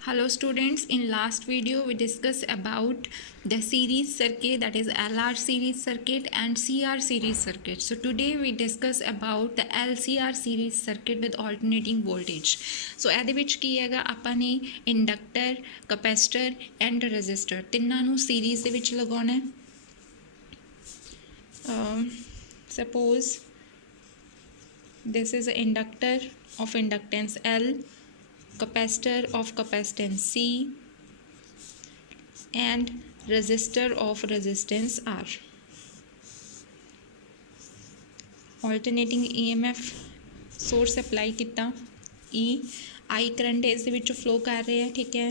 Hello students, in last video we discussed about the series circuit, that is LR series circuit and CR series circuit. So today we discuss about the LCR series circuit with alternating voltage. So ਇਹਦੇ ਵਿੱਚ ਕੀ ਹੈਗਾ, ਆਪਾਂ ਨੇ inductor, capacitor and resistor ਤਿੰਨਾਂ ਨੂੰ series ਦੇ ਵਿੱਚ ਲਗਾਉਣਾ ਹੈ. Suppose this is an inductor of inductance L, capacitor of capacitance C, and resistor of resistance R. Alternating EMF source apply किता E I करंट इस दे विच फ्लो कर रहे हैं, ठीक है.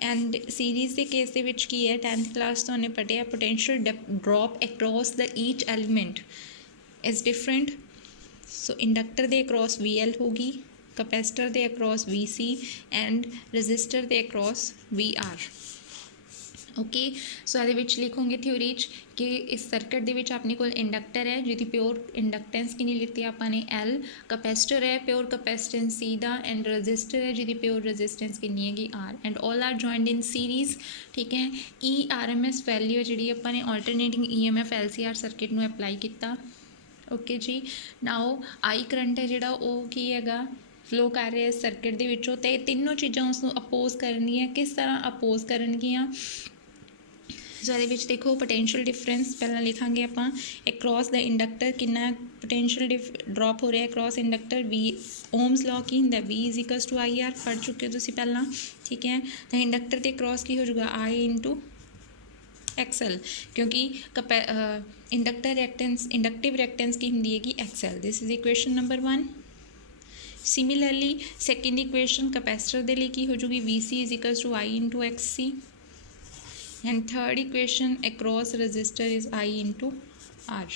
एंड सीरीज़ के केस दे विच की है, 10th क्लास तो उन्हें पढ़िया, potential drop across the each element is different. So inductor दे अक्रॉस VL होगी, कैपेसिटर दे अक्रॉस VC एंड रजिस्टर दे अक्रॉस VR. ओके, सो ये लिखोगे थ्योरी कि इस सर्किट के अपने को इंडक्टर है जिसकी प्योर इंडक्टेंस कि लिखी आपने L, कैपेसिटर है प्योर कैपेसिटेंस C का, एंड रजिस्टर है जिसकी प्योर रजिस्टेंस कि हैगी R, and all are joined in series, ठीक है. ERMS वैल्यू जी अपने ऑल्टरनेटिंग EMF LCR सर्किट में अप्लाई किया. ओके जी. नाउ आई करंट है जोड़ा वो की है फ्लो कर रहे सर्किट के विचों, तो तीनों चीज़ां उसनूं अपोज करनियां. किस तरह अपोज करनगियां, सो ये देखो पोटेंशियल डिफरेंस पहला लिखांगे आप अक्रॉस द इंडक्टर कितना पोटेंशियल ड्रॉप हो रहा है across inductor. V ohm's law की होंगे V is equals to IR, पढ़ चुके हो तुसीं पहला, ठीक है. तो इंडक्टर के क्रॉस की हो जाएगा I इंटू XL, क्योंकि इंडक्टर रिएक्टेंस इंडक्टिव रिएक्टेंस की होंगी है कि XL. This is equation number 1. Similarly second equation capacitor के लिए की हो जाएगी VC is equals to I into XC, and third equation across resistor is I into R.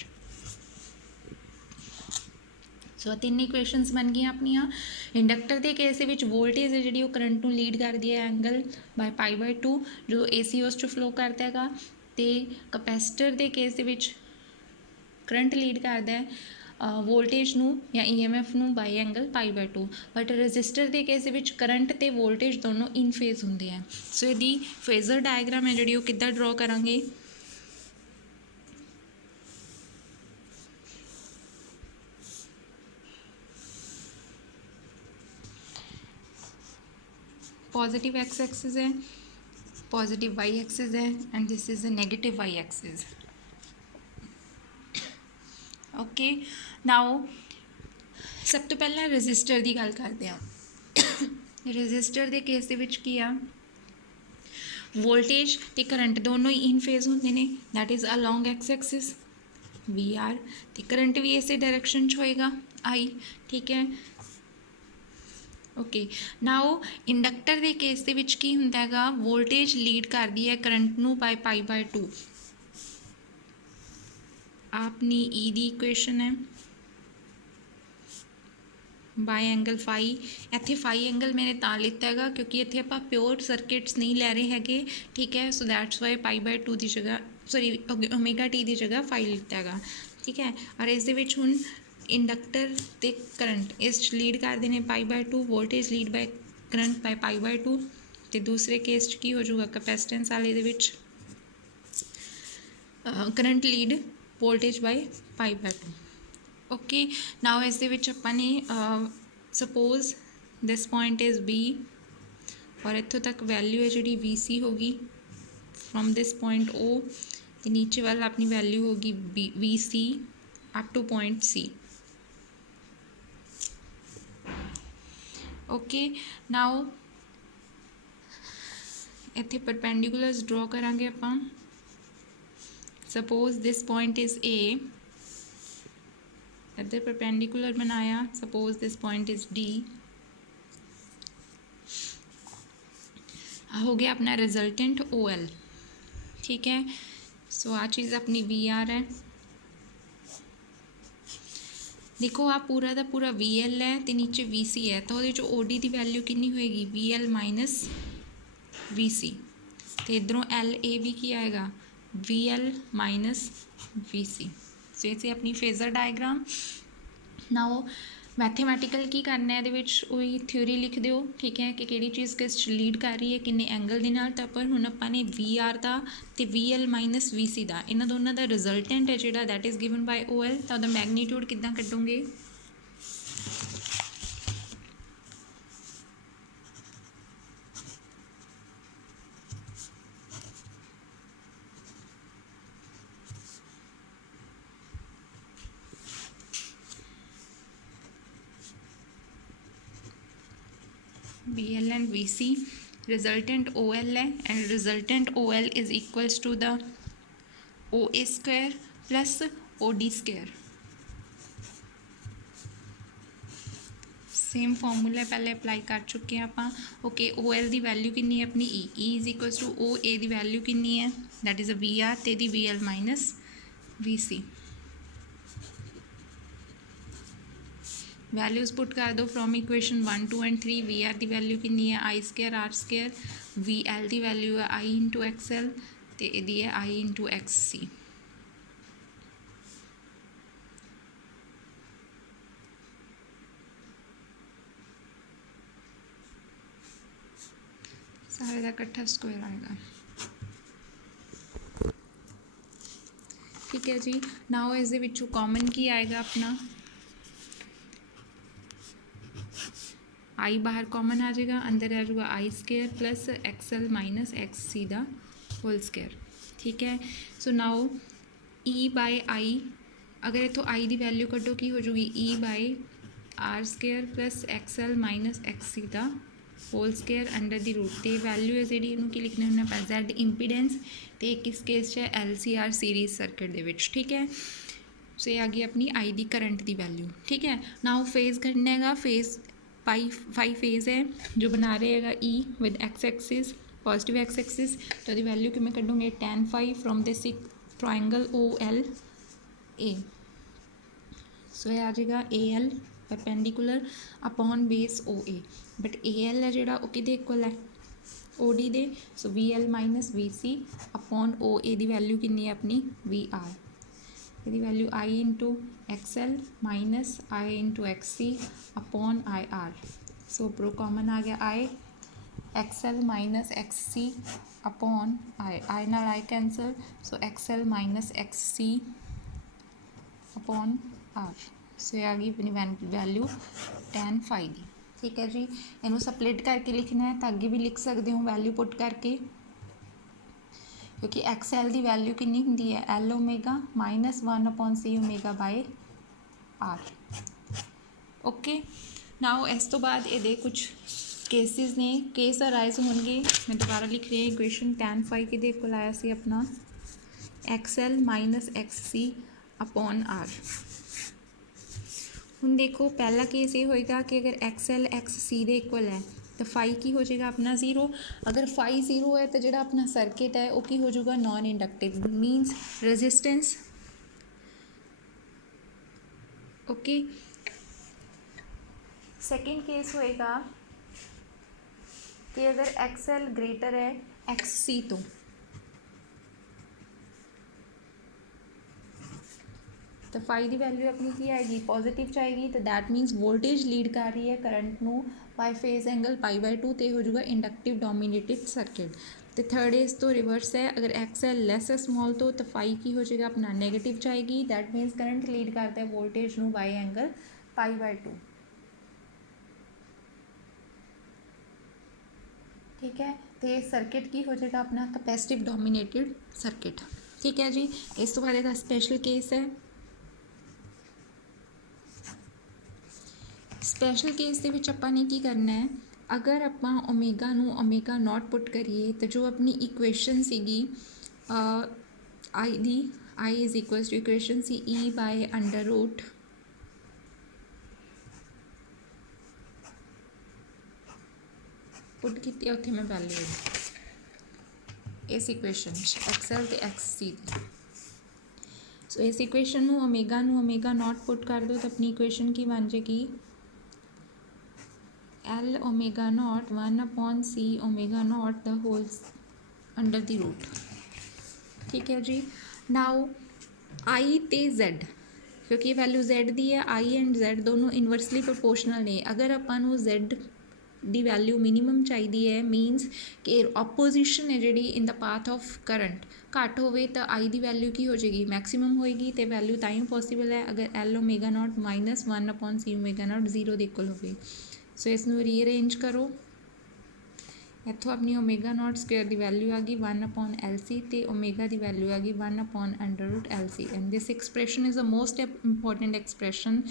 सो तीन इक्वेशनस बन गई अपन. इंडक्टर के केस के वोल्टेज है जी करंट में लीड करती है एंगल बाय π/2 जो AC उस चो फ्लो करता है. तो कैपेसिटर के केस के करंट लीड करता है वोल्टेज नू या EMF नू बाय एंगल π/2. बट रजिस्टर के केस विच करंट ते वोल्टेज दोनों इन फेज होंगे हैं. सो यदि फेजर डायग्राम है जी किद्दां ड्रॉ करांगे, पॉजिटिव X एक्सिस है, पॉजिटिव Y एक्सिस है, and this is a negative Y axis. Okay, now सब तो पहला रजिस्टर की गल करते हैं. रजिस्टर के केस की आ वोल्टेज तो करंट दोनों ही इन फेज होंगे ने, that is along X axis VR, तो करंट भी इस डायरेक्शन होएगा I, ठीक है. ओके, नाउ इंडक्टर के केस की होंदा है वोल्टेज लीड करती है करंट नू बाय π/2. अपनी E की इक्वेशन है बाय एंगल फाई. इत्थे फाई एंगल मैंने तां लिता है क्योंकि इत्थे आपां प्योर सर्किट्स नहीं लै रहे हैं, ठीक है. सो दैट्स वाई π/2 की जगह सॉरी ω/t की जगह फाई लिता है, ठीक है. और इस हुण इंडक्टर ते करंट इस लीड करते हैं π/2, voltage lead by current by π/2. तो दूसरे केस की हो जाऊगा कैपेसिटेंस वाले दे विच current lead voltage by π/2. Okay, now इस अपने suppose this point is B और इतों तक वैल्यू है जी VC होगी फ्रॉम दिस पॉइंट O, तो नीचे वाला अपनी वैल्यू होगी VC up to point C. Okay, now इत्थे परपेंडिकुलर्स ड्रॉ करांगे आपां. Suppose this point is A, इधर परपेंडिकुलर बनाया. Suppose this point is D, हो गया अपना रिजल्टेंट OL, ठीक है. सो आ चीज़ अपनी VR है. देखो आप पूरा का पूरा VL है तो नीचे VC है, तो वो OD की वैल्यू कितनी होएगी VL माइनस VC. तो इधरों LA भी की आएगा VL माइनस VC. सो इसे अपनी फेजर डायग्राम. नाउ ਮੈਥੇਮੈਟੀਕਲ ਕੀ ਕਰਨਾ ਇਹਦੇ ਵਿੱਚ ਉਹੀ ਥਿਊਰੀ ਲਿਖ ਦਿਓ, ਠੀਕ ਹੈ, ਕਿ ਕਿਹੜੀ ਚੀਜ਼ ਕਿਸ 'ਚ ਲੀਡ ਕਰ ਰਹੀ ਹੈ, ਕਿੰਨੇ ਐਂਗਲ ਦੇ ਨਾਲ। ਤਾਂ ਪਰ ਹੁਣ ਆਪਾਂ ਨੇ ਵੀ ਆਰ ਦਾ ਅਤੇ ਵੀ ਐਲ ਮਾਈਨਸ ਵੀ ਸੀ ਦਾ, ਇਹਨਾਂ ਦੋਨਾਂ ਦਾ ਰਿਜ਼ਲਟੈਂਟ ਹੈ ਜਿਹੜਾ that is given by O L. ਤਾਂ ਉਹਦਾ ਮੈਗਨੀਟਿਊਡ ਕਿੱਦਾਂ ਕੱਢੋਗੇ? BL and VC, resultant OL है, and resultant OL is equals to the OA square plus OD square। Same formula पहले अप्लाई कर चुके हैं ਆਪਾਂ। ओके, OL ਦੀ वैल्यू कितनी है अपनी E is equals to OA ਦੀ वैल्यू कितनी है, दैट इज़ अ VR ਤੇ ਦੀ VL minus VC। Values put कर दो from equation 1 2 and 3। V R की वैल्यू कितनी है I square R square, V L की वैल्यू है आई इंटू एक्स एल तो यदी है आई इंटू एक्स सी। सारे का इकट्ठा स्क्वायर आएगा, ठीक है जी। नाउ इस दे विचों कॉमन की आएगा अपना आई बाहर कॉमन आ जाएगा, अंदर आ जाएगा I square plus X L minus X C दा होल स्केयर, ठीक है। सो नाउ ई बाय आई, अगर इतों आई की वैल्यू कड्डो की हो जाएगी E by R square plus X L minus X C दा whole square under the root. तो वैल्यू है जी इनू की लिखने होना पै Z इंपीडेंस, तो किस केस है LCR सीरीज सर्किट दे विच, ठीक है। सो ये आ गई अपनी आई दी करंट की वैल्यू, ठीक है। नाउ फेज करना है, फेज फाइव फेज है जो बना रहे हैं E with X axis positive X axis. तो यदि वैल्यू कि मैं कढूँगी tan five from this triangle OL A. So ये आ जाएगा AL perpendicular upon base OA, but AL है जोड़ा वो किहदे इक्वल है OD दे। So VL minus VC upon OA की वैल्यू कितनी है अपनी VR, यदि value I into X L minus I into X C upon I R. So pro common आ गया I X L minus X C upon I नाल I cancel. So X L minus X C upon R. So ये आ गई अपनी value tan five की, ठीक है जी। इनू स्प्लिट करके लिखना है तो अगे भी लिख सकते हो वैल्यू पुट करके, क्योंकि एक्स एल की वैल्यू कितनी होंगी है L omega minus 1 upon C omega by R. Okay, now इस तो बाद ये कुछ केसिस ने केस अराइज होंगे। मैं दोबारा लिख रही हूँ इक्वेशन tan फाइव कि को आया सी अपना X L minus X C upon R. हुण देखो पहला केस ये होएगा कि अगर एक्स एल एक्स सी दे इक्वल है तो फाइव की हो जाएगा अपना ज़ीरो। अगर फाइव ज़ीरो है तो जो अपना सर्किट है वो की हो जाएगा non inductive, मीनस resistance. Okay, second case होएगा कि अगर एक्स एल ग्रेटर है एक्स सी तो फाइव की वैल्यू अपनी की आएगी पॉजिटिव चाहिए, तो दैट मीनस वोल्टेज लीड कर रही है करंट नू बाय फेज एंगल π/2 तो हो जाएगा इंडक्टिव डोमीनेटेड सर्किट। तो थर्ड इज तो रिवर्स है, अगर एक्स एल लैस है स्मॉल तो फाइव की हो जाएगा अपना नेगेटिव जाएगी, दैट मीनस करंट लीड करता है वोल्टेज नू बाय एंगल π/2, ठीक है। तो ये सर्किट की हो जाएगा अपना कैपेसिटिव डोमीनेटेड सर्किट, ठीक है जी। इस तो बाद इसका स्पेशल केस है, स्पैशल केस के विच आपां ने की करना है, अगर आपां ओमेगा नू ओमेगा नॉट पुट करिए तो जो अपनी इक्वेशन सीगी आई दी I is equals to equation सी E by under root put की उत्थे मैं वैल्यू इस इक्वेशन एक्स एल तो एक्स सी दी। सो इस इक्वेशन नू ओमेगा नॉट पुट कर दो तो अपनी इक्वेशन की बन जाएगी L omega not 1 upon C omega not the whole under the root, ठीक है जी। नाउ आई ते जेड क्योंकि वैल्यू Z दी है, I एंड Z दोनों इनवर्सली प्रोपोर्शनल ने। अगर ਆਪਾਂ ਨੂੰ Z ਦੀ ਵੈਲਿਊ ਮਿਨੀਮਮ ਚਾਹੀਦੀ ਹੈ ਮੀਨਸ ਕਿ ਆਪੋਜੀਸ਼ਨ ਹੈ ਜਿਹੜੀ ਇਨ ਦਾ ਪਾਥ ਆਫ ਕਰੰਟ ਘੱਟ ਹੋਵੇ ਤਾਂ I ਦੀ ਵੈਲਿਊ ਕੀ ਹੋ ਜਾਏਗੀ, ਮੈਕਸਿਮਮ ਹੋਏਗੀ, ਤੇ ਵੈਲਿਊ ਤਾਂ ਹੀ ਪੋਸੀਬਲ ਹੈ ਅਗਰ L omega note minus 1/C omega note 0 ਦੇ ਇਕੁਅਲ ਹੋਵੇ। ਸੋ ਇਸ ਨੂੰ ਰੀਅਰੇਂਜ ਕਰੋ, ਇੱਥੋਂ ਆਪਣੀ ਓਮੇਗਾ ਨੋਟ ਸਕੁਏਅਰ ਦੀ ਵੈਲਿਊ ਆ ਗਈ 1/LC ਤੇ ਓਮੇਗਾ ਦੀ ਵੈਲਿਊ ਆ ਗਈ 1/√LC and this expression is the most important expression,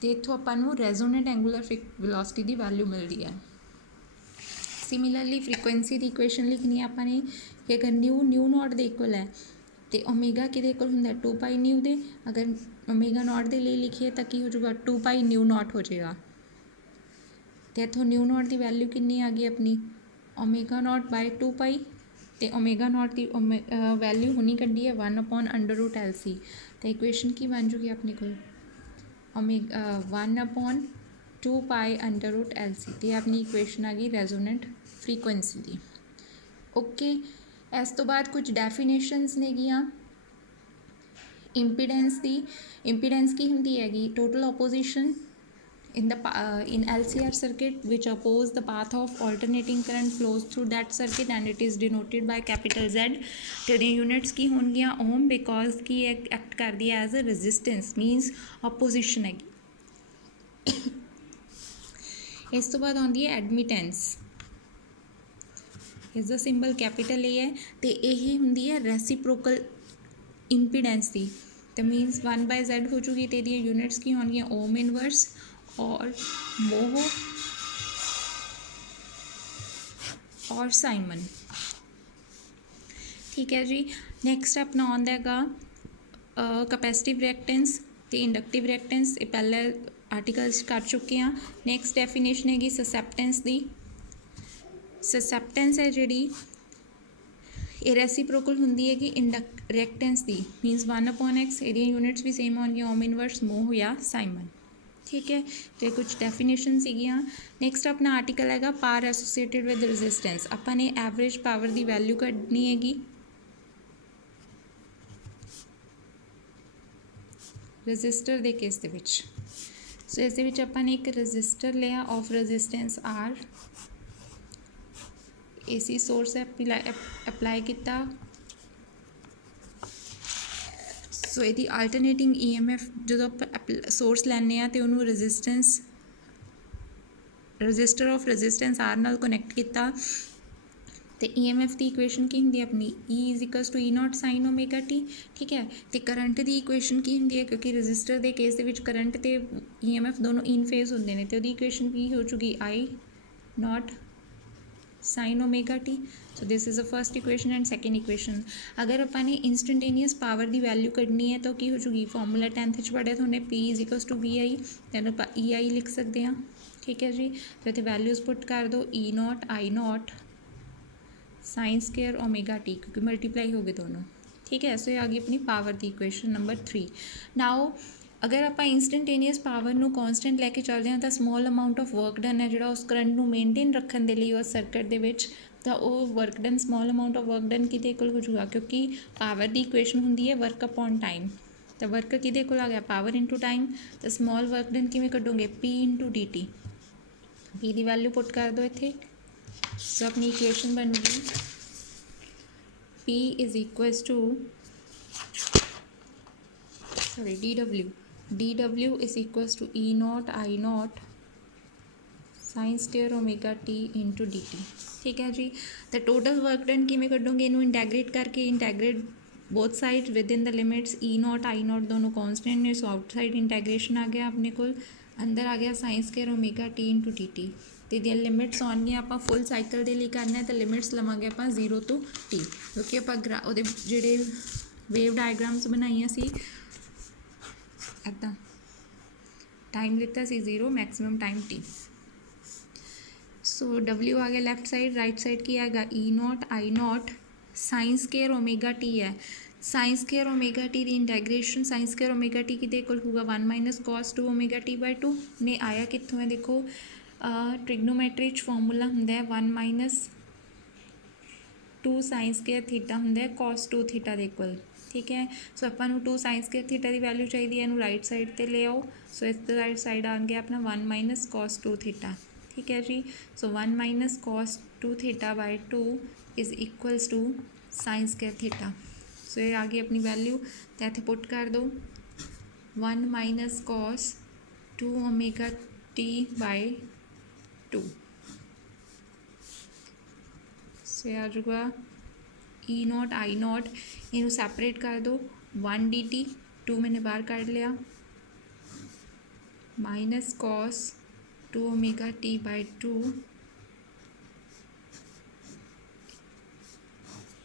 ਤੇ ਇੱਥੋਂ ਆਪਾਂ ਨੂੰ ਰੈਜ਼ੋਨੈਂਟ ਐਂਗੂਲਰ ਵੈਲੋਸਿਟੀ ਦੀ ਵੈਲਿਊ ਮਿਲਦੀ ਹੈ। ਸਿਮਿਲਰਲੀ ਫ੍ਰੀਕੁਐਂਸੀ ਦੀ ਇਕੁਏਸ਼ਨ ਲਿਖਣੀ ਹੈ ਆਪਾਂ ਨੇ ਕਿ ਅਗਰ ਨਿਊ ਨੋਟ ਦੇ ਇਕੁਅਲ ਹੈ ਤੇ ਓਮੇਗਾ ਕਿਹਦੇ ਇਕੁਅਲ ਹੁੰਦਾ 2π ਨਿਊ ਦੇ, ਅਗਰ ਓਮੇਗਾ ਨੋਟ ਦੇ ਲਈ ਲਿਖੀਏ ਤਾਂ ਕੀ ਹੋ ਜਾਊਗਾ 2π ਨਿਊ ਨੋਟ ਹੋ ਜਾਏਗਾ। ਤੇ ਇੱਥੋਂ ਨਿਊ ਨੋਟ ਦੀ ਵੈਲਿਊ ਕਿੰਨੀ ਆ ਗਈ ਆਪਣੀ ਓਮੇਗਾ ਨੋਟ ਬਾਈ 2π, ਤੇ ਓਮੇਗਾ ਨੋਟ ਦੀ ਵੈਲਿਊ ਹੁਣੀ ਕੱਢੀ ਹੈ 1/√LC, ਤੇ ਇਕੁਏਸ਼ਨ ਕੀ ਬਣ ਜੂਗੀ ਆਪਣੇ ਕੋਲ 1/2π√LC, ਤੇ ਆਪਣੀ ਇਕੁਏਸ਼ਨ ਆ ਗਈ ਰੈਜ਼ੋਨੈਂਟ ਫ੍ਰੀਕੁਐਂਸੀ ਦੀ। ਓਕੇ, ਇਸ ਤੋਂ ਬਾਅਦ ਕੁਝ ਡੈਫੀਨੇਸ਼ਨਸ ਨੇਗੀਆਂ ਇੰਪੀਡੈਂਸ ਦੀ। ਇੰਪੀਡੈਂਸ ਕੀ ਹੁੰਦੀ ਹੈਗੀ, total opposition in LCR circuit which oppose the path of alternating current flows through that circuit and it is denoted by capital Z, ਤੇ ਉਹਦੀਆਂ ਯੂਨਿਟਸ ਕੀ ਹੋਣਗੀਆਂ ਓਮ, ਬਿਕੋਜ਼ ਕੀ ਐਕਟ ਕਰਦੀ ਹੈ as a resistance means opposition ਹੈਗੀ। ਇਸ ਤੋਂ ਬਾਅਦ ਆਉਂਦੀ ਹੈ ਐਡਮਿਟੈਂਸ, ਇਸ ਦਾ ਸਿੰਬਲ ਕੈਪੀਟਲ A ਹੈ, ਤੇ ਇਹ ਹੁੰਦੀ ਹੈ ਰੈਸੀਪ੍ਰੋਕਲ ਇੰਪੀਡੈਂਸ ਦੀ, ਤੇ ਮੀਨਸ 1/Z ਹੋ ਜੂਗੀ, ਤੇ ਇਹਦੀਆਂ ਯੂਨਿਟਸ ਕੀ ਹੋਣਗੀਆਂ ਓਮ ਇਨਵਰਸ और मोह और साइमन। ठीक है जी, नैक्सट अपना आउंदा हैगा कैपेसिटिव रिएक्टेंस ते इंडक्टिव रिएक्टेंस, ये पहले आर्टिकल्स कर चुके हैं। नैक्सट डेफिनेशन हैगी ससैप्टेंस दी। ससैप्टेंस है जिहड़ी ये रेसिप्रोकल हुंदी है कि रिएक्टेंस दी, मीनस 1/X, ਇਹਦੀਆਂ यूनिट्स भी सेम होणगियां ओम इनवर्स मोह या साइमन। ठीक है, तो कुछ डेफिनेशन सीगियां। नैक्सट अपना आर्टिकल हैगा पावर एसोसीएटेड विद रेजिस्टेंस। ਆਪਾਂ ਨੇ एवरेज पावर की वैल्यू ਕੱਢਣੀ हैगी रजिस्टर के केस ਦੇ ਵਿੱਚ। सो इस ਦੇ ਵਿੱਚ ਆਪਾਂ ਨੇ एक रजिस्टर लिया of resistance R, AC source apply किया। सो ਇਹਦੀ ਆਲਟਰਨੇਟਿੰਗ EMF ਜਦੋਂ ਆਪਾਂ ਸੋਰਸ ਲੈਂਦੇ ਹਾਂ ਤੇ ਉਹਨੂੰ ਰਜਿਸਟਰ ਆਫ ਰੈਜ਼ਿਸਟੈਂਸ R ਨਾਲ ਕਨੈਕਟ ਕੀਤਾ, ਤੇ EMF ਦੀ ਇਕੁਏਸ਼ਨ ਕੀ ਹੁੰਦੀ ਹੈ ਆਪਣੀ E = E0 sin ωt। ਠੀਕ ਹੈ, ਤੇ ਕਰੰਟ ਦੀ ਇਕੁਏਸ਼ਨ ਕੀ ਹੁੰਦੀ ਹੈ, ਕਿਉਂਕਿ ਰਜਿਸਟਰ ਦੇ ਕੇਸ ਦੇ ਵਿੱਚ ਕਰੰਟ ਤੇ EMF ਦੋਨੋਂ ਇਨ ਫੇਜ਼ ਹੁੰਦੇ ਨੇ, ਤੇ ਉਹਦੀ ਇਕੁਏਸ਼ਨ ਕੀ ਹੋ ਚੁੱਕੀ I0 sin ωt। So this is the first equation and second equation. अगर ਆਪਾਂ ਨੇ इंस्टैंटेनियस पावर की वैल्यू कढ़नी है तो की हो चुकी फॉर्मूला 10th पढ़िया तुमने P = VI, दैन आप EI लिख सकते हैं। ठीक है जी, तो इतने वैल्यूज़ पुट कर दो E0 I0 sin square ωt, क्योंकि मल्टीप्लाई हो गए दोनों। ठीक है, सो ये आ गई अपनी पावर की इक्वेशन नंबर 3। नाउ अगर आप इंस्टैंटेनियस पावर ਨੂੰ कॉन्सटेंट लैके चलते हैं तो small amount of work done है जो उस करंट ਨੂੰ मेनटेन रखने के लिए उस सर्किट ਦੇ ਵਿੱਚ, ਤਾਂ ਉਹ work done small amount of work done ਕਿਹਦੇ ਕੋਲ ਹੋ ਜੂਗਾ, ਕਿਉਂਕਿ ਪਾਵਰ ਦੀ ਇਕੁਏਸ਼ਨ ਹੁੰਦੀ ਹੈ ਵਰਕ ਅਪੋਨ ਟਾਈਮ, ਤਾਂ ਵਰਕ ਕਿਹਦੇ ਕੋਲ ਆ ਗਿਆ ਪਾਵਰ ਇਨਟੂ ਟਾਈਮ, ਤਾਂ ਸਮੋਲ ਵਰਕ ਡਨ ਕਿਵੇਂ ਕੱਢੋਗੇ P × dt। P ਦੀ ਵੈਲਿਊ ਪੁੱਟ ਕਰ ਦਿਓ ਇੱਥੇ। ਸੋ ਆਪਣੀ ਇਕੁਏਸ਼ਨ ਬਣੂਗੀ P dW = E0 I0 sin square ωt × dt। ठीक है जी, तो टोटल वर्क डन किमें कढोगे, इनू इंटैग्रेट करके integrate both side within the limits E0 I0 दोनों कॉन्सटेंट ने, सो आउटसाइड इंटैग्रेशन आ गया अपने को, अंदर आ गया sin स्क्वायर ωt × dt। तो ये लिमिट्स आउणगियां आप फुल साइकिल के लिए करना है तो लिमिट्स लवांगे आप 0 to T, क्योंकि आप जिहड़े वेव डायग्राम्स बनाइया सी इदां टाइम लिता सी 0, मैक्सिमम टाइम T। सो W आ गया लेफ्ट साइड, राइट साइड की आएगा E0 I0 sin square ωt है। sin स्क्वायर ωt की इंटैग्रेशन sin स्क्वायर ωt किते कोल होगा 1 - cos 2 ωt/2 ने आया कित्थों है, देखो ट्रिग्नोमैट्री फॉर्मूला होंदा है 1 - 2 sin स्क्वायर थीटा होंदा है cos 2 थीटा दे कोल। ठीक है। सो ਆਪਾਂ ਨੂੰ 2 sin square थीटा की वैल्यू चाहिए, ਇਹਨੂੰ राइट साइड ਤੇ ले आओ। सो इस राइट साइड आ गया अपना 1 माइनस cos 2 थीटा। ठीक है जी। So 1 minus cos 2 theta by 2 is equals to sin square theta. So ये आ गई अपनी वैल्यू, तो इत्थे पुट कर दो 1 minus cos 2 omega t by 2। So ये आ जाऊगा ई नॉट आई नॉट, इनू सैपरेट कर दो 1 डी टी, 2 मैंने बाहर काट लिया, minus cos 2 omega T by 2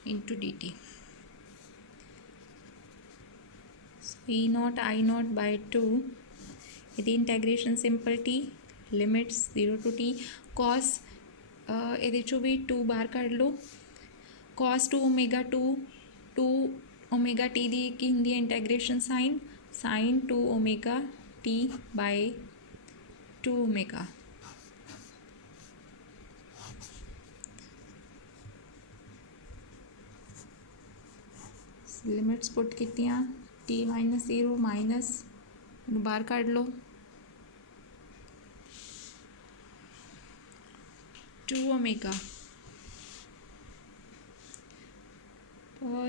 into D T. E not I not by 2, यदि integration simple T, limits 0 to T, cos ये भी 2 बाहर काट लो, cos 2 ओमेगा 2 ओमेगा टी दी की होंगी integration sine 2 omega T by 2 omega. Limits put कीतियां, टी माइनस 0 माइनस बाहर काट लो 2 ओमेगा।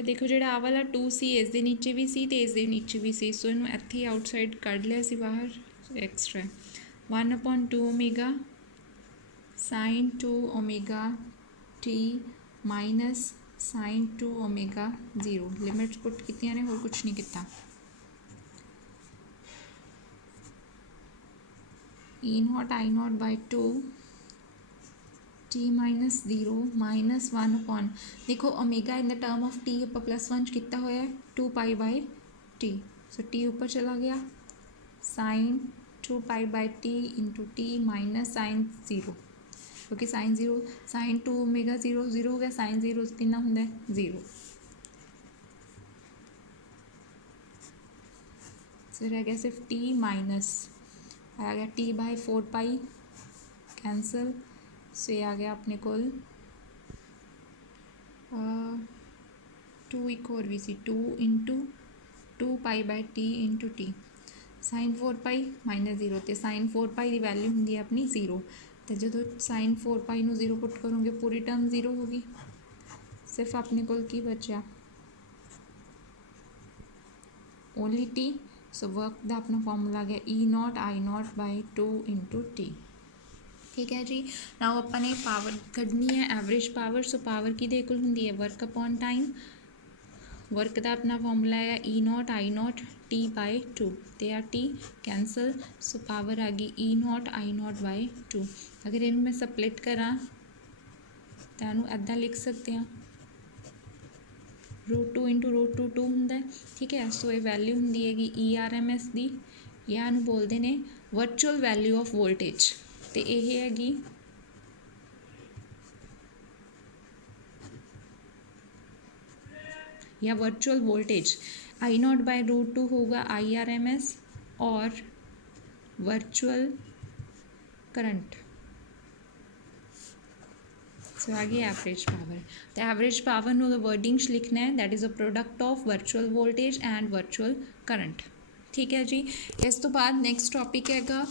देखो जो आ वाला 2 सी इस दे नीचे भी सी, तो इस दे नीचे भी सी, सो इनू इत्थे आउटसाइड कढ़ लिया सी बाहर extra 1/2 omega sine 2 omega T minus sine 2 omega 0। Limits put कीतियां ने, होर कुछ नहीं किया। E not I not by 2 T minus 0 minus 1 upon, देखो omega in the term of T आप +1 कितना होया है 2 pi by T, so T ऊपर चला गया, sine 2 pi by T into T minus sine 0, क्योंकि साइन 0 साइन 2 ओमेगा 0 0 हो गया, साइन 0 कितना होंगे 0। सो रह गया सिर्फ टी माइनस आ गया T by 4 pi cancel, so ये आ गया अपने को 2 एक और भी C 2 into 2 pi by T into T sine 4 pi minus 0, तो साइन 4 पाई की वैल्यू होंगी अपनी 0, तो जो साइन 4 पाई नू 0 पुट करोगे पूरी टर्म 0 होगी, सिर्फ अपने को की बचा ओनली टी। सो वर्क का अपना फॉर्मूला आ गया E not I not by 2 into T. ठीक है जी। नाउ अपने पावर कढ़नी है एवरेज पावर। सो पावर की इक्वल होंगी है वर्क अपॉन टाइम, वर्क का अपना फॉर्मूला है E not I nought T by 2, तो आ टी कैंसल, सो पावर आ गई E not I not by 2। अगर इन मैं स्प्लिट करा तो इनू इदा लिख सकते हैं √2 इंटू √2 2 होंगे। ठीक है। सो ये वैल्यू होंगी है ERMS की, या बोलते हैं वर्चुअल वैल्यू ऑफ वोल्टेज, तो यह हैगी या virtual voltage I not by √2 होगा IRMS और वर्चुअल करंट। सो आ गई एवरेज पावर। तो एवरेज पावर नो वर्डिंग्स लिखना है, that is a product of virtual voltage and virtual current. ठीक है जी। इस तो बाद नैक्सट टॉपिक हैगा